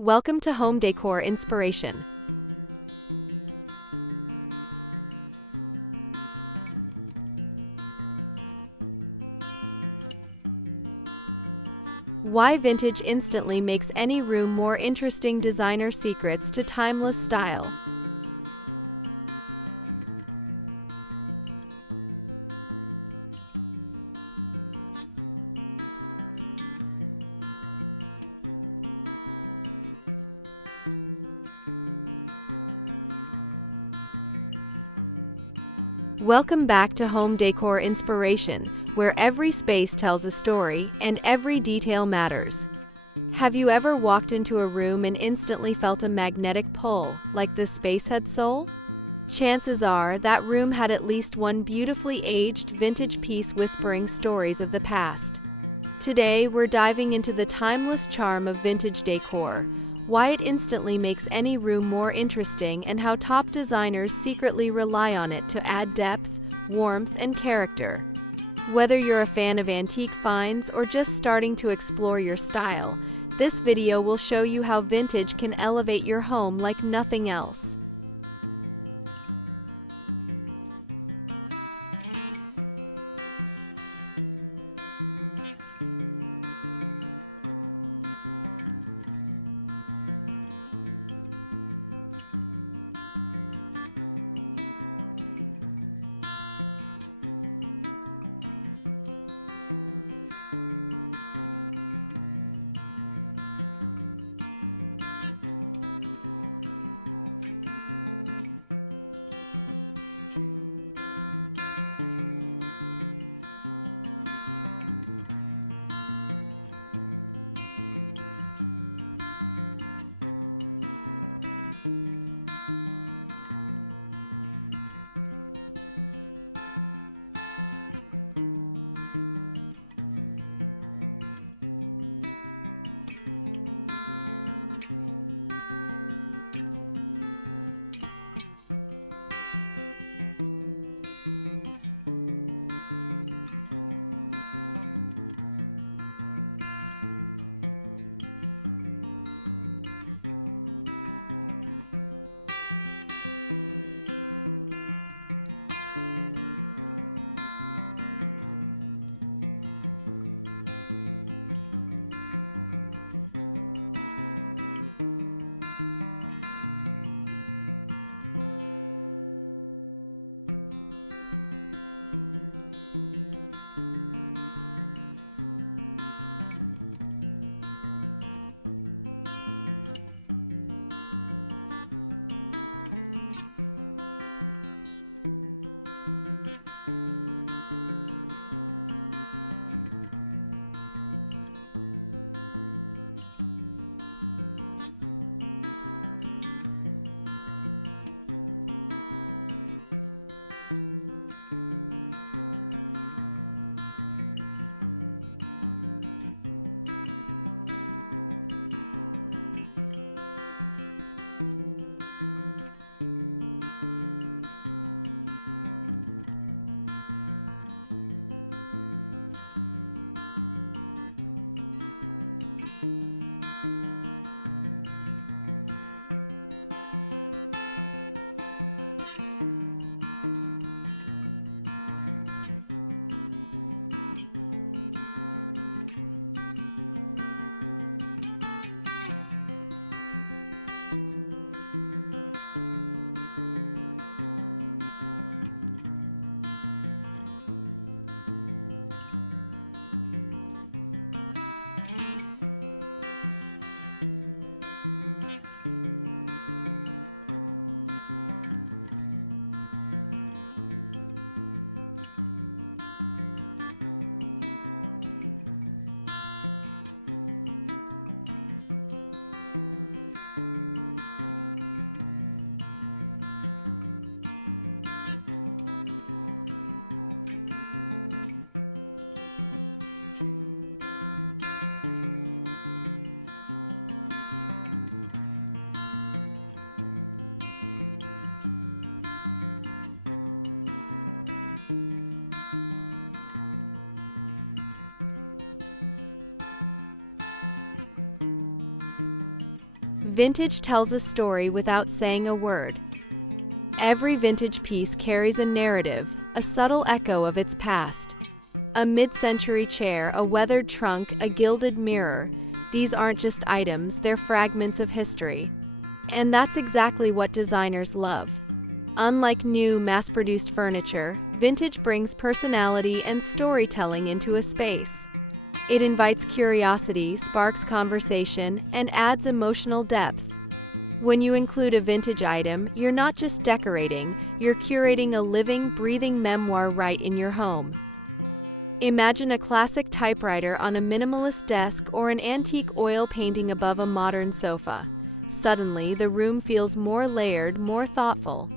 Welcome to Home Decor Inspiration. Why vintage instantly makes any room more interesting. Designer secrets to timeless style. Welcome back to Home Decor Inspiration, where every space tells a story and every detail matters. Have you ever walked into a room and instantly felt a magnetic pull, like the space had soul? Chances are that room had at least one beautifully aged vintage piece whispering stories of the past. Today, we're diving into the timeless charm of vintage decor, why it instantly makes any room more interesting, and how top designers secretly rely on it to add depth, warmth, and character. Whether you're a fan of antique finds or just starting to explore your style, this video will show you how vintage can elevate your home like nothing else. Vintage tells a story without saying a word. Every vintage piece carries a narrative, a subtle echo of its past. A mid-century chair, a weathered trunk, a gilded mirror. These aren't just items, they're fragments of history. And that's exactly what designers love. Unlike new, mass-produced furniture, vintage brings personality and storytelling into a space. It invites curiosity, sparks conversation, and adds emotional depth. When you include a vintage item, you're not just decorating, you're curating a living, breathing memoir right in your home. Imagine a classic typewriter on a minimalist desk or an antique oil painting above a modern sofa. Suddenly, the room feels more layered, more thoughtful.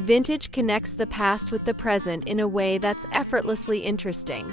Vintage connects the past with the present in a way that's effortlessly interesting.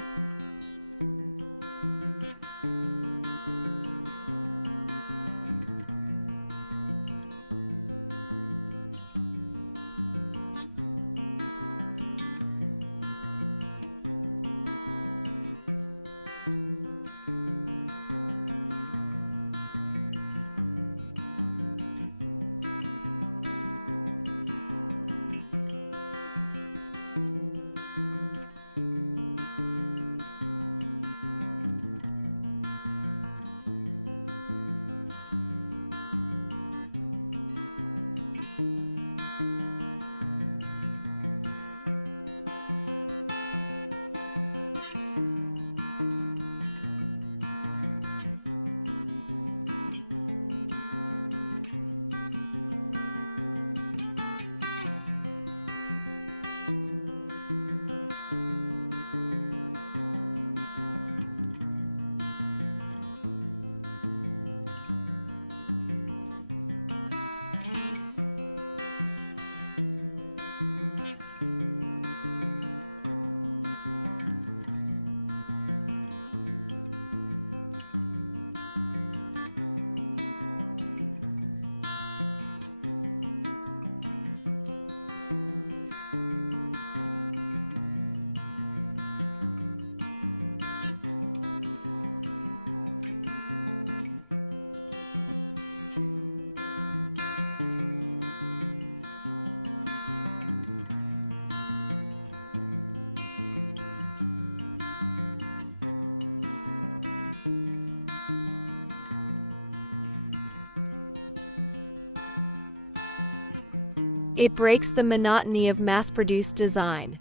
It breaks the monotony of mass-produced design.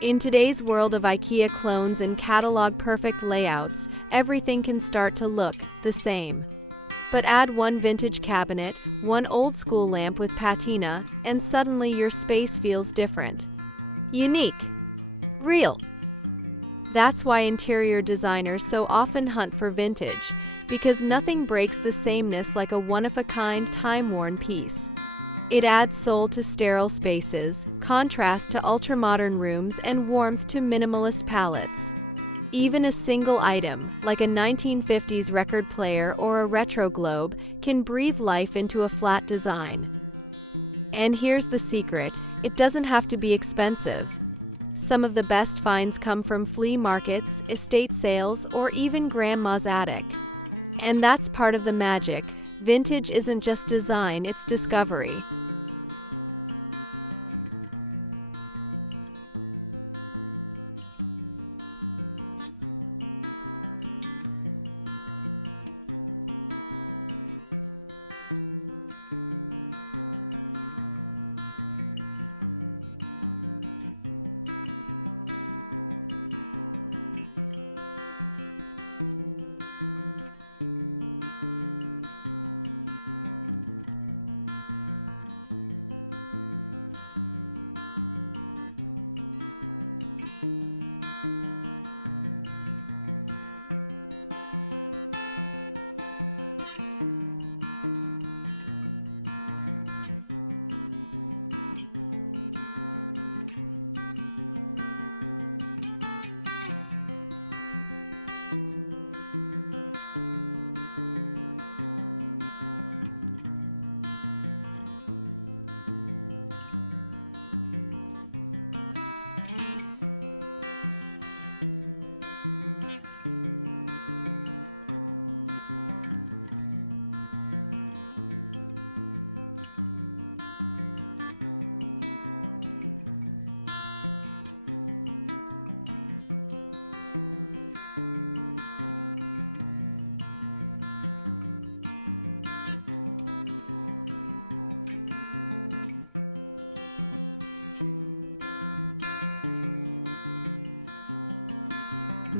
In today's world of IKEA clones and catalog-perfect layouts, everything can start to look the same. But add one vintage cabinet, one old-school lamp with patina, and suddenly your space feels different. Unique. Real. That's why interior designers so often hunt for vintage, because nothing breaks the sameness like a one-of-a-kind, time-worn piece. It adds soul to sterile spaces, contrast to ultra-modern rooms, and warmth to minimalist palettes. Even a single item, like a 1950s record player or a retro globe, can breathe life into a flat design. And here's the secret: it doesn't have to be expensive. Some of the best finds come from flea markets, estate sales, or even grandma's attic. And that's part of the magic. Vintage isn't just design, it's discovery.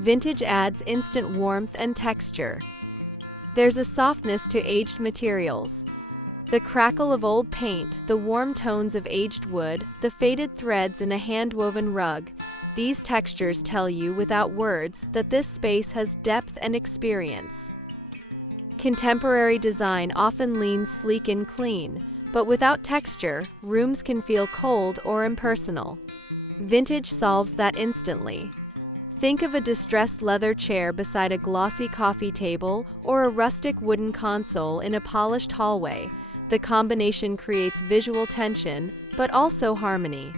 Vintage adds instant warmth and texture. There's a softness to aged materials. The crackle of old paint, the warm tones of aged wood, the faded threads in a hand-woven rug. These textures tell you, without words, that this space has depth and experience. Contemporary design often leans sleek and clean, but without texture, rooms can feel cold or impersonal. Vintage solves that instantly. Think of a distressed leather chair beside a glossy coffee table or a rustic wooden console in a polished hallway. The combination creates visual tension, but also harmony.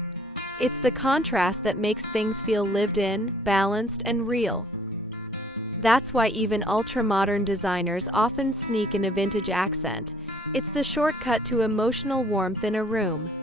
It's the contrast that makes things feel lived in, balanced, and real. That's why even ultra-modern designers often sneak in a vintage accent. It's the shortcut to emotional warmth in a room.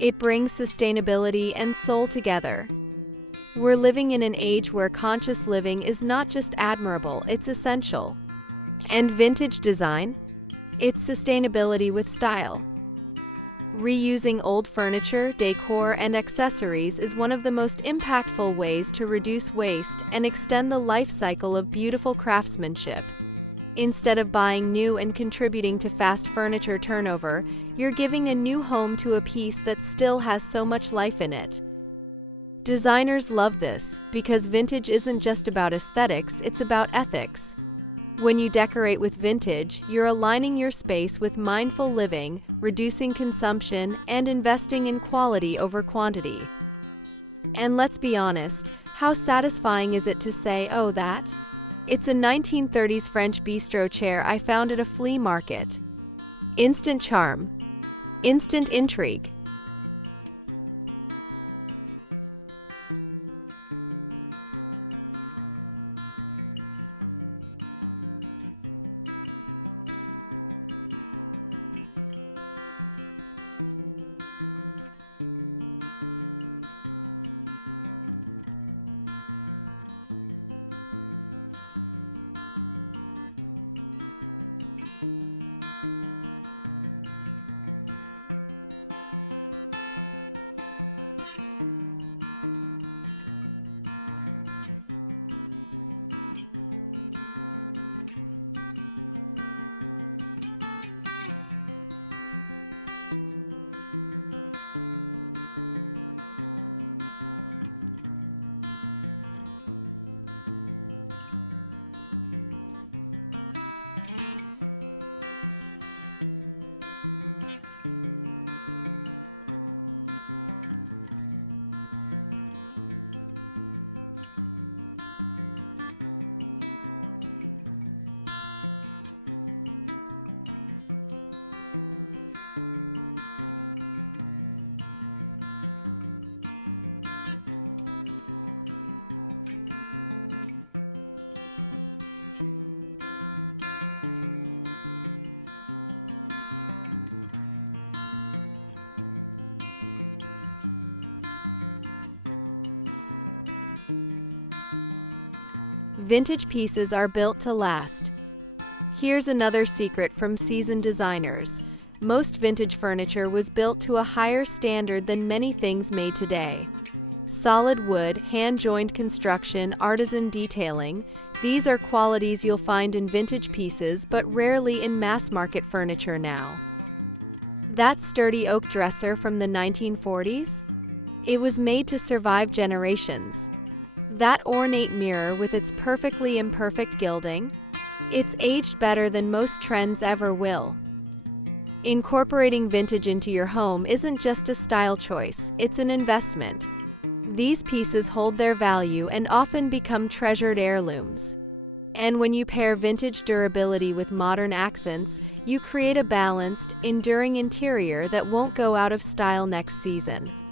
It brings sustainability and soul together. We're living in an age where conscious living is not just admirable, it's essential. And vintage design? It's sustainability with style. Reusing old furniture, decor, and accessories is one of the most impactful ways to reduce waste and extend the life cycle of beautiful craftsmanship. Instead of buying new and contributing to fast furniture turnover, you're giving a new home to a piece that still has so much life in it. Designers love this because vintage isn't just about aesthetics, it's about ethics. When you decorate with vintage, you're aligning your space with mindful living, reducing consumption, and investing in quality over quantity. And let's be honest, how satisfying is it to say, "Oh, that? It's a 1930s French bistro chair I found at a flea market." Instant charm. Instant intrigue. Vintage pieces are built to last. Here's another secret from seasoned designers. Most vintage furniture was built to a higher standard than many things made today. Solid wood, hand-joined construction, artisan detailing, these are qualities you'll find in vintage pieces but rarely in mass-market furniture now. That sturdy oak dresser from the 1940s? It was made to survive generations. That ornate mirror with its perfectly imperfect gilding? It's aged better than most trends ever will. Incorporating vintage into your home isn't just a style choice, it's an investment. These pieces hold their value and often become treasured heirlooms. And when you pair vintage durability with modern accents, you create a balanced, enduring interior that won't go out of style next season.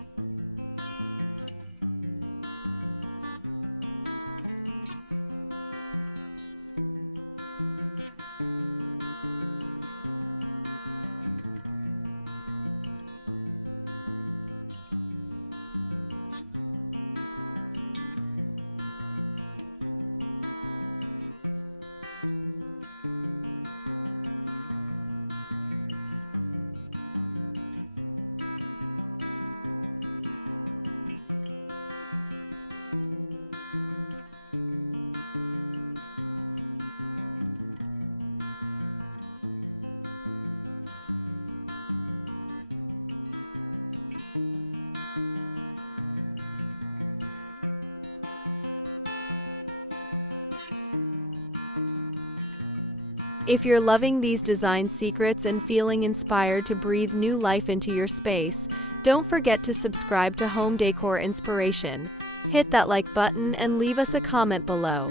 If you're loving these design secrets and feeling inspired to breathe new life into your space, don't forget to subscribe to Home Decor Inspiration. Hit that like button and leave us a comment below.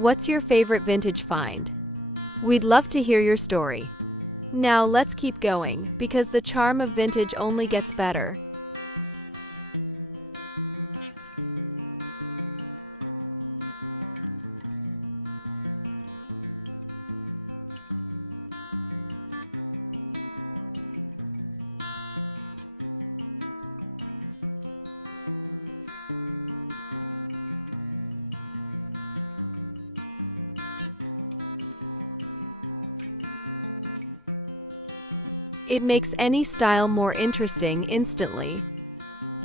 What's your favorite vintage find? We'd love to hear your story. Now let's keep going, because the charm of vintage only gets better. It makes any style more interesting instantly.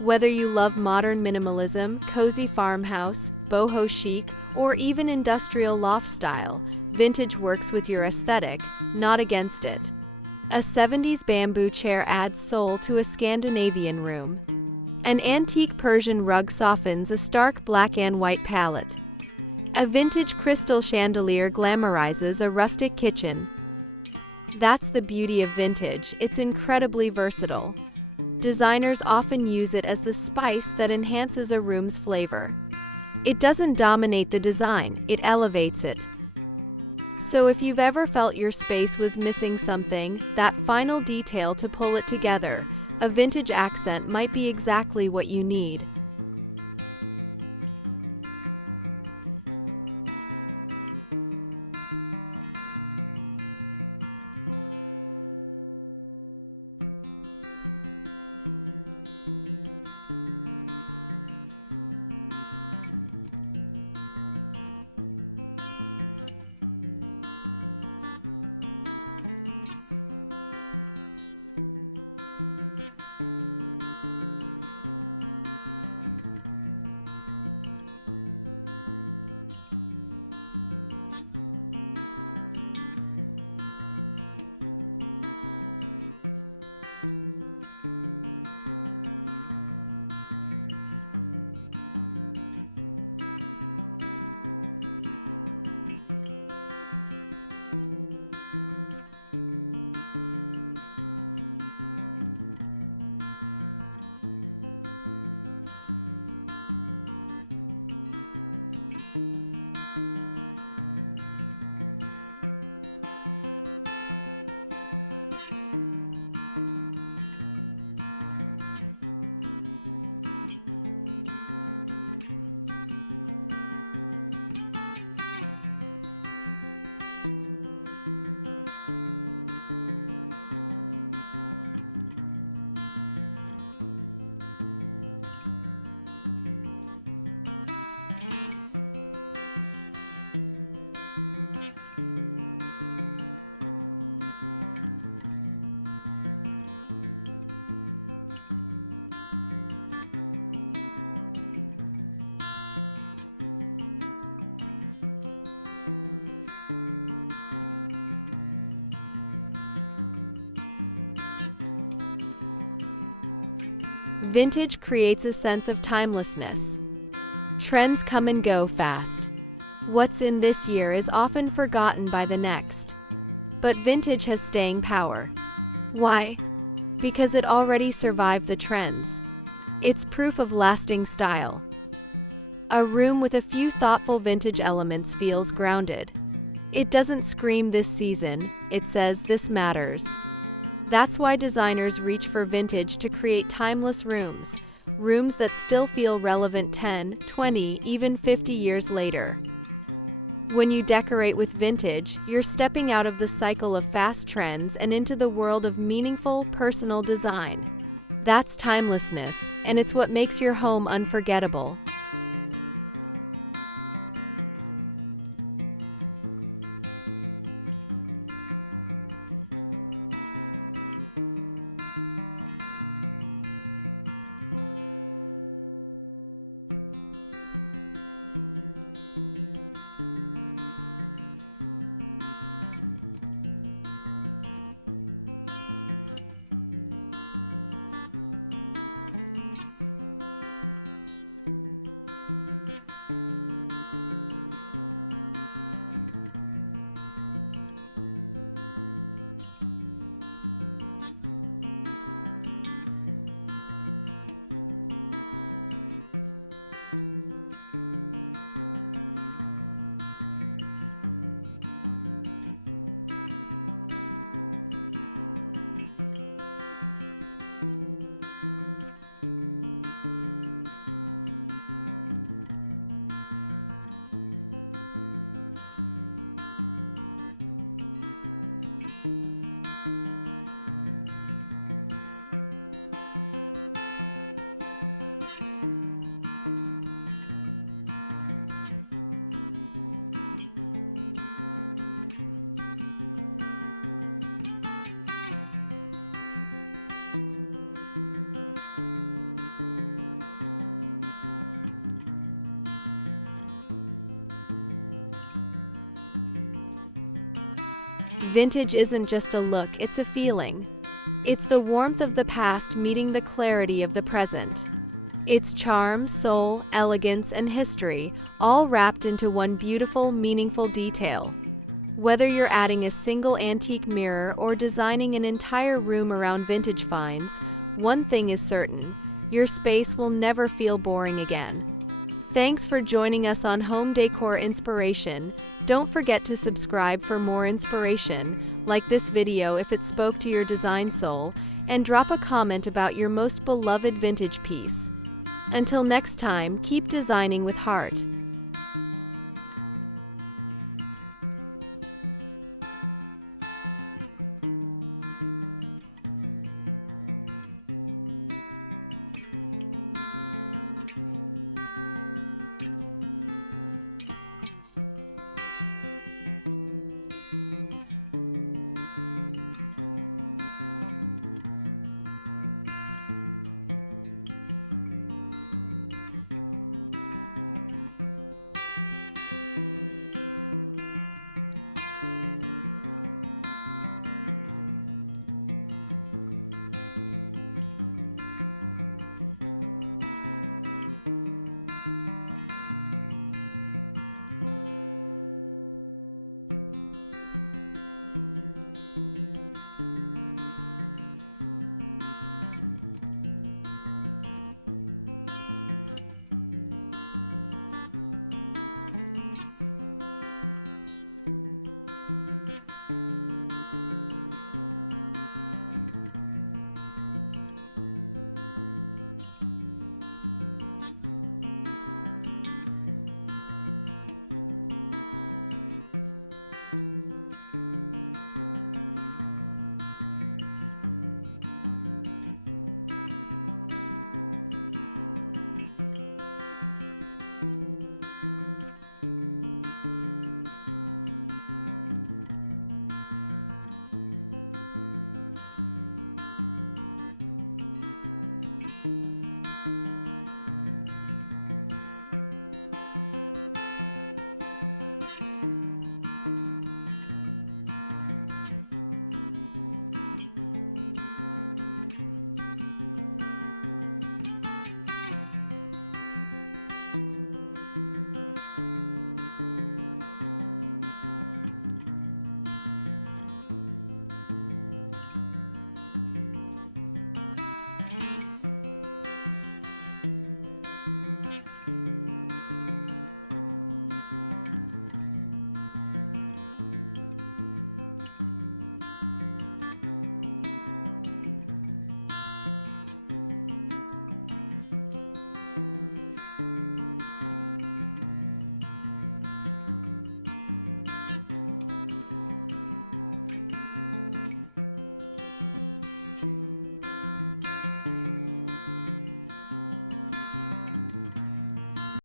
Whether you love modern minimalism, cozy farmhouse, boho chic, or even industrial loft style, vintage works with your aesthetic, not against it. A 70s bamboo chair adds soul to a Scandinavian room. An antique Persian rug softens a stark black and white palette. A vintage crystal chandelier glamorizes a rustic kitchen. That's the beauty of vintage, it's incredibly versatile. Designers often use it as the spice that enhances a room's flavor. It doesn't dominate the design, it elevates it. So if you've ever felt your space was missing something, that final detail to pull it together, a vintage accent might be exactly what you need. Vintage creates a sense of timelessness. Trends come and go fast. What's in this year is often forgotten by the next. But vintage has staying power. Why? Because it already survived the trends. It's proof of lasting style. A room with a few thoughtful vintage elements feels grounded. It doesn't scream "this season," it says "this matters." That's why designers reach for vintage to create timeless rooms, rooms that still feel relevant 10, 20, even 50 years later. When you decorate with vintage, you're stepping out of the cycle of fast trends and into the world of meaningful, personal design. That's timelessness, and it's what makes your home unforgettable. Vintage isn't just a look, it's a feeling. It's the warmth of the past meeting the clarity of the present. It's charm, soul, elegance, and history, all wrapped into one beautiful, meaningful detail. Whether you're adding a single antique mirror or designing an entire room around vintage finds, one thing is certain: your space will never feel boring again. Thanks for joining us on Home Decor Inspiration. Don't forget to subscribe for more inspiration, like this video if it spoke to your design soul, and drop a comment about your most beloved vintage piece. Until next time, keep designing with heart.